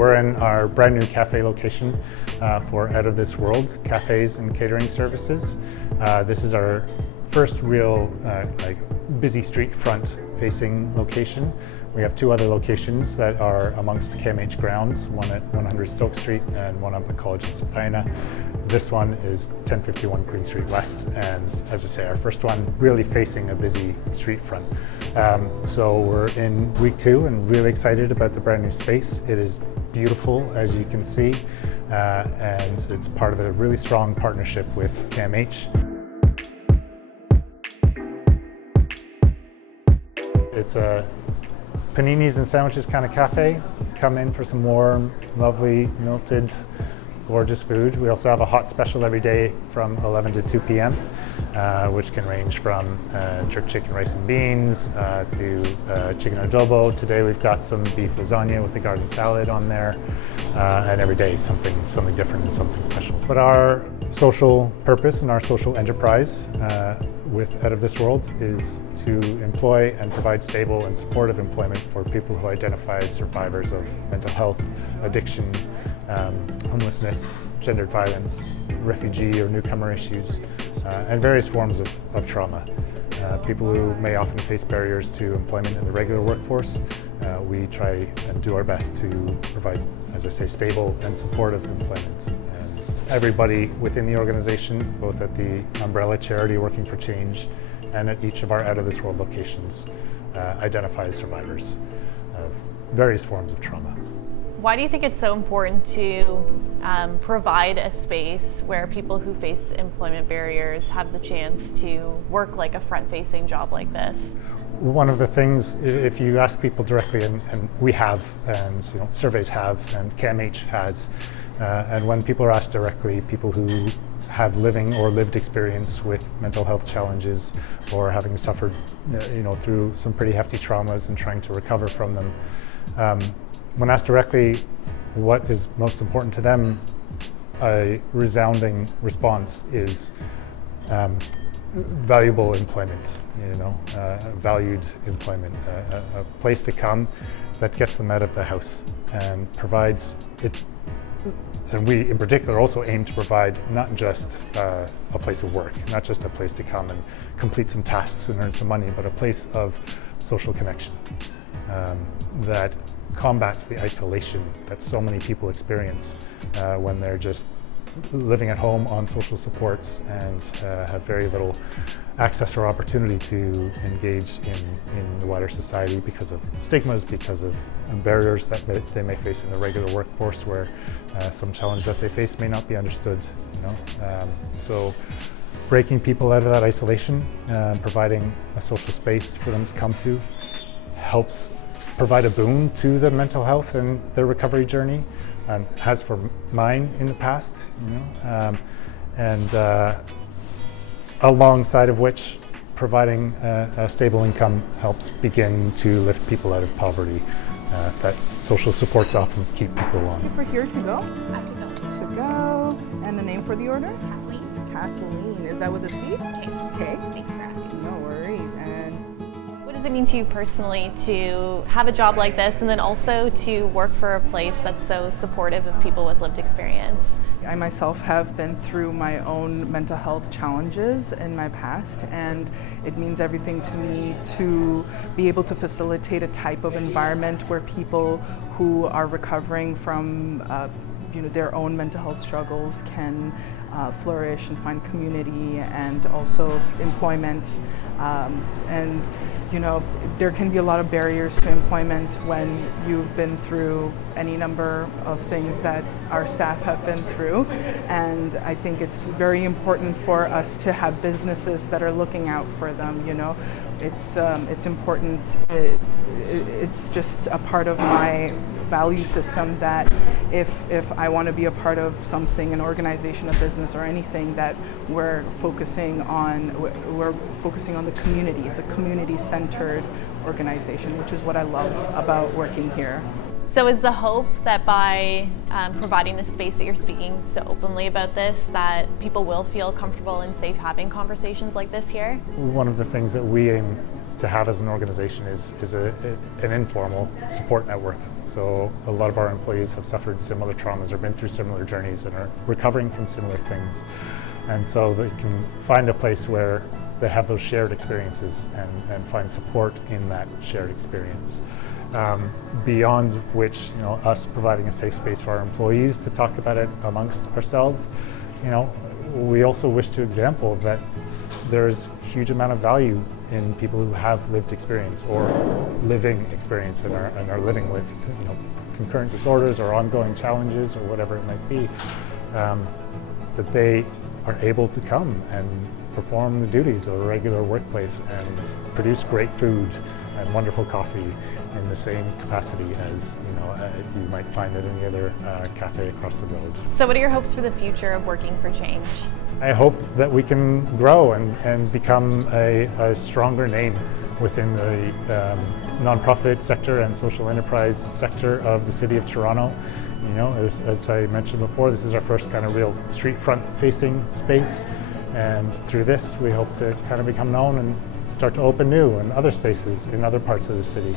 We're in our brand new cafe location for Out of This World Cafés and catering services. This is our first real busy street front facing location. We have two other locations that are amongst KMH grounds, one at 100 Stoke Street and one up at College in Spadina. This one is 1051 Queen Street West, and as I say, our first one really facing a busy street front. So we're in week 2 and really excited about the brand new space. It is beautiful, as you can see, and it's part of a really strong partnership with KMH. It's a paninis and sandwiches kind of cafe. Come in for some warm, lovely, melted, gorgeous food. We also have a hot special every day from 11 to 2 p.m., which can range from jerk chicken, rice and beans to chicken adobo. Today we've got some beef lasagna with a garden salad on there, and every day something different and something special. But our social purpose and our social enterprise with Out of This World is to employ and provide stable and supportive employment for people who identify as survivors of mental health, addiction, homelessness, gendered violence, refugee or newcomer issues, and various forms of trauma. People who may often face barriers to employment in the regular workforce, we try and do our best to provide, as I say, stable and supportive employment. Everybody within the organization, both at the umbrella charity Working for Change and at each of our Out of This World locations, identifies survivors of various forms of trauma. Why do you think it's so important to provide a space where people who face employment barriers have the chance to work like a front-facing job like this? One of the things, if you ask people directly, and we have, and surveys have, and KMH has, and when people are asked directly, people who have living or lived experience with mental health challenges or having suffered through some pretty hefty traumas and trying to recover from them, when asked directly what is most important to them, a resounding response is valuable employment, valued employment, a place to come that gets them out of the house and provides it. And we in particular also aim to provide not just a place of work, not just a place to come and complete some tasks and earn some money, but a place of social connection that combats the isolation that so many people experience when they're just living at home on social supports and have very little access or opportunity to engage in the wider society because of stigmas, because of barriers that they may face in the regular workforce, where some challenge that they face may not be understood. So breaking people out of that isolation, providing a social space for them to come to, helps provide a boon to the mental health and their recovery journey, and has for mine in the past, and alongside of which providing a stable income helps begin to lift people out of poverty that social supports often keep people on. For here to go? To go. To go. And the name for the order? Kathleen. Kathleen. Is that with a C? Okay. Thanks for asking. No worries. And what does it mean to you personally to have a job like this and then also to work for a place that's so supportive of people with lived experience? I myself have been through my own mental health challenges in my past, and it means everything to me to be able to facilitate a type of environment where people who are recovering from their own mental health struggles can flourish and find community and also employment. And there can be a lot of barriers to employment when you've been through any number of things that our staff have been through. And I think it's very important for us to have businesses that are looking out for them. It's important. It's just a part of my value system that if I want to be a part of something, an organization, a business, or anything, that we're focusing on the community. It's a community-centered organization, which is what I love about working here. So is the hope that by providing the space that you're speaking so openly about this, that people will feel comfortable and safe having conversations like this here? One of the things that we aim to have as an organization is an informal support network. So a lot of our employees have suffered similar traumas or been through similar journeys and are recovering from similar things. And so they can find a place where they have those shared experiences and find support in that shared experience. Beyond which, us providing a safe space for our employees to talk about it amongst ourselves, we also wish to example that there's a huge amount of value in people who have lived experience or living experience and are living with concurrent disorders or ongoing challenges or whatever it might be, that they are able to come and perform the duties of a regular workplace and produce great food and wonderful coffee in the same capacity as you might find at any other cafe across the road. So what are your hopes for the future of Working for Change? I hope that we can grow and become a stronger name within the nonprofit sector and social enterprise sector of the City of Toronto. As I mentioned before, this is our first kind of real street front facing space, and through this we hope to kind of become known and start to open new and other spaces in other parts of the city.